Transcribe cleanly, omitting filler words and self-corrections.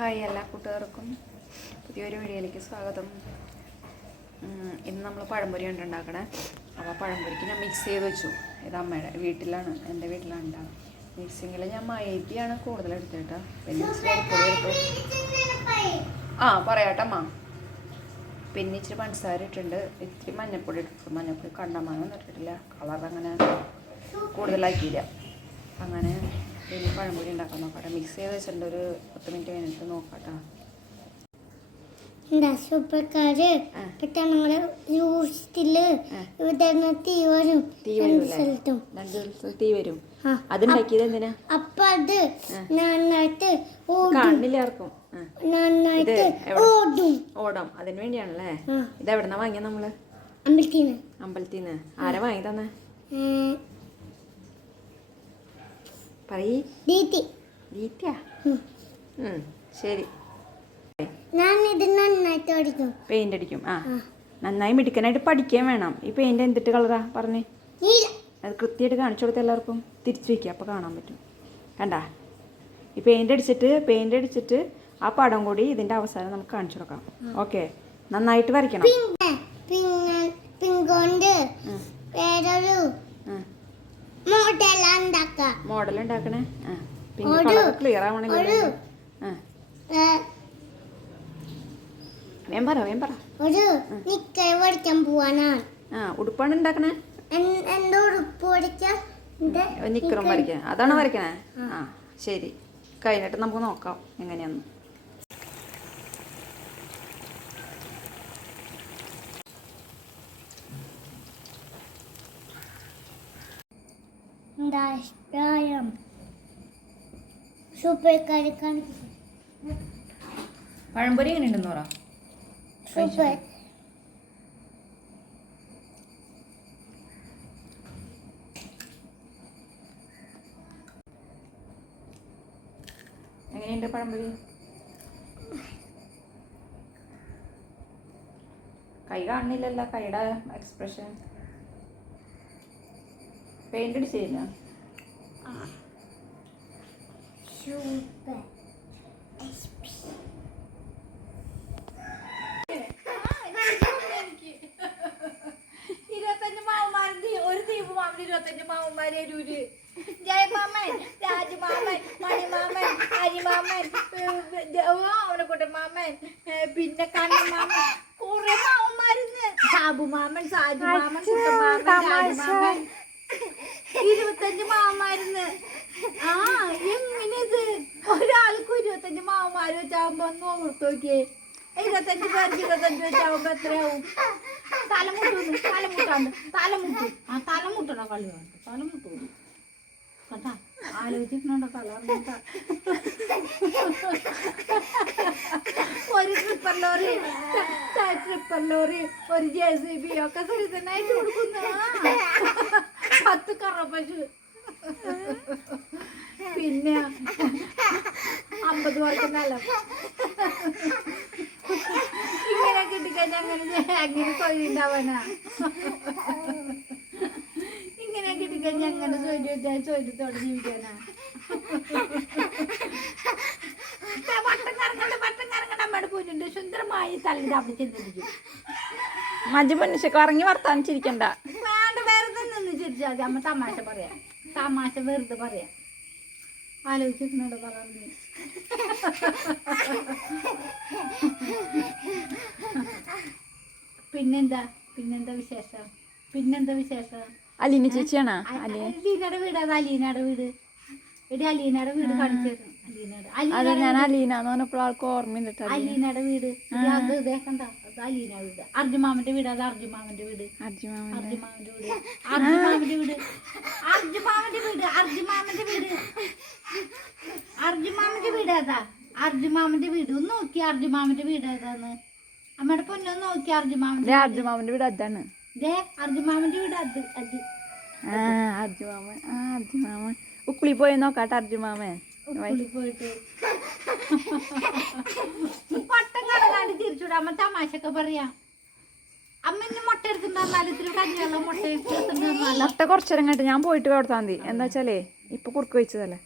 Hi എല്ലാ കൂട്ടുകാർക്കും പുതിയൊരു വീഡിയോയിലേക്ക് സ്വാഗതം. ഇന്ന് നമ്മൾ പഴംപൊരി ഉണ്ടാക്കണേ. അപ്പോൾ പഴംപൊരിക്ക് ഞാൻ മിക്സ് ചെയ്ത് വെച്ചു. ഇത് അമ്മയുടെ വീട്ടിലാണ്, എൻ്റെ വീട്ടിലാണ് ഉണ്ടാകുന്നത്. മിക്സിങ്ങിൽ ഞാൻ മൈദയാണ് കൂടുതൽ എടുത്തിട്ട്, പിന്നെ പറയാട്ടമ്മ. പിന്നെ ഇച്ചിരി പഞ്ചസാര ഇട്ടിട്ടുണ്ട്, ഇത്തിരി മഞ്ഞൾപ്പൊടി ഇട്ടിട്ടുണ്ട്. മഞ്ഞൾപ്പൊടി കണ്ടമാനൊന്നും ഇട്ടിട്ടില്ല, കളർ അങ്ങനെ കൂടുതലാക്കിയില്ല. അങ്ങനെ ഇനി പഴംപൊരി ഉണ്ടാക്കാൻ നോക്കട്ടെ. മിക്സ് ചെയ്ത് വെച്ചിട്ടുണ്ട്, ഒരു 10 മിനിറ്റ് കഴിഞ്ഞിട്ട് നോക്കട്ടെ. തീ വരും. അതുണ്ടാക്കിയത് എന്തിനാ? അപ്പൊ അത് കാണില്ലാർക്കും ഓടാം. അതിന് വേണ്ടിയാണല്ലേ. ഇത് എവിടെന്നാ വാങ്ങിയ നമ്മള്? അമ്പലത്തിന്ന്. ആരാ വാങ്ങി തന്നെ? ശരി. പെയിന്റ് അടിക്കും. നന്നായി മിടുക്കനായിട്ട് പഠിക്കാൻ വേണം. ഈ പെയിന്റ് എന്തിട്ട് കളറാ പറഞ്ഞേ? അത് കൃത്യമായിട്ട് കാണിച്ചു കൊടുത്ത എല്ലാവർക്കും തിരിച്ചു വെക്കുക, അപ്പോൾ കാണാൻ പറ്റും. കണ്ടാ, ഈ പെയിന്റ് അടിച്ചിട്ട് ആ പടം കൂടി ഇതിന്റെ അവസാനം നമുക്ക് കാണിച്ചു കൊടുക്കാം. ഓക്കെ, നന്നായിട്ട് വരയ്ക്കണം. മോഡൽ ഉണ്ടാക്കണേ. പിന്നെ കളർ ക്ലിയർ ആവണല്ലോ. ഉടുപ്പാണ് ഉണ്ടാക്കണേ. നിക്കറും വരയ്ക്കാൻ. അതാണ് വരയ്ക്കണേ. ശരി, കഴിഞ്ഞിട്ട് നമുക്ക് നോക്കാം എങ്ങനെയാന്ന്. പഴംപൊരി എങ്ങനെ ഉണ്ടെന്ന് പറ. എങ്ങനെയുണ്ട് പഴംപൊരി? കൈ കാണുന്നില്ലല്ലോ, കൈയുടെ എക്സ്പ്രഷൻ. പെയിന്റ് അടിച്ചില്ല. ഒരു ദ്വീപ് മാമൻ 25 മാമന്മാര് അരൂര്. ജയമാമൻ, രാജമാമൻ, മണിമാമൻ, അരിമാമൻ, അവനെക്കൂട്ടൻ മാമൻ, പിന്നെ കണ്ണമാമൻ, കുറെ മാമന്മാരുന്ന്. സാബുമാമൻ, സാജുമാമൻ, കുട്ടമാമൻ, രാജമാമൻ, 25 മാമന്മാരുന്ന്. എങ്ങനെയത് ഒരാൾക്ക് 25 മാമന്മാര് വെച്ചാകുമ്പോ ഒന്ന് ഓർത്ത് നോക്കിയേ. 25 പേർക്ക് 25 വെച്ചാകുമ്പോ എത്രയാവും? തലമുട്ടണ കളി വേണ്ട, തലമുട്ടു കേട്ടാ. ആലോചിക്കണ കളർ ഒരു ട്രിപ്പർ ലോറി, ഒരു JCB ഒക്കെ സരിതനായിട്ട് കൊടുക്കുന്ന 10 കറപ്പശു, പിന്നെ 50 വർഷം നിലം. ഇങ്ങനെ കിട്ടിക്കഴിഞ്ഞാൽ അങ്ങനെ തൊഴിലുണ്ടാവാനാ? ഇങ്ങനെ കിട്ടിക്കഴിഞ്ഞാൽ അങ്ങനെ തൊഴിലത്തോടെ ജീവിക്കാനാ? വട്ടം കറങ്ങണ്ട അമ്മയുടെ പൂജുണ്ട്. സുന്ദരമായി തള്ളി അവിടെ ചിന്തിക്കും. മഞ്ജു മനുഷ്യക്ക് ഇറങ്ങി വർത്താനം ചിരിക്കണ്ട. വേണ്ട, വെറുതെ നിന്ന് ചിരിച്ചാൽ മതി. അമ്മ തമാശ വെറുതെ പറയാം. ആലോചിക്കുന്നുണ്ട് പറഞ്ഞു. പിന്നെന്താ വിശേഷം? അലീന ചേച്ചിയാണോ? അലീനയുടെ വീട്. അത് അലീനയുടെ വീട്. അലീനയുടെ വീട് കാണിച്ചത്. ഞാൻ അലീന എന്ന് പറഞ്ഞപ്പോൾ ആൾക്ക് ഓർമ്മയുണ്ട്. അലീനയുടെ വീട് അത് ദേക്കണ്ട. അത് അലീന വീട്. അർജുമാമന്റെ വീട്. അത് അർജുമാമന്റെ വീട്. അതാ അർജുമാമന്റെ വീട്. ഒന്ന് നോക്കി അർജുമാമന്റെ വീട് ഏതാന്ന്. അമ്മയുടെ പൊന്നൊന്ന് നോക്കി അർജുമാമന്റെ വീട്. അതാണ് അർജുമാമന്റെ വീട്. അർജുമാമൻ ഉക്കുളി പോയി നോക്കാട്ടെ. അർജുമാമൻ പോയിട്ട് പട്ടം കടലാണ്ട് തിരിച്ചുവിടാ. അമ്മ തമാശൊക്കെ പറയാ. അമ്മ എന്നെ മുട്ട എടുത്തിട്ടുണ്ടായിരുന്നാലും ഇത്തിരി കഞ്ഞിവെള്ളം മുട്ട കുറച്ചേരം കേട്ട് ഞാൻ പോയിട്ട് കൊടുത്താൽ മതി. എന്താ വെച്ചാലേ ഇപ്പൊ കുറുക്ക് വെച്ചതല്ലേ.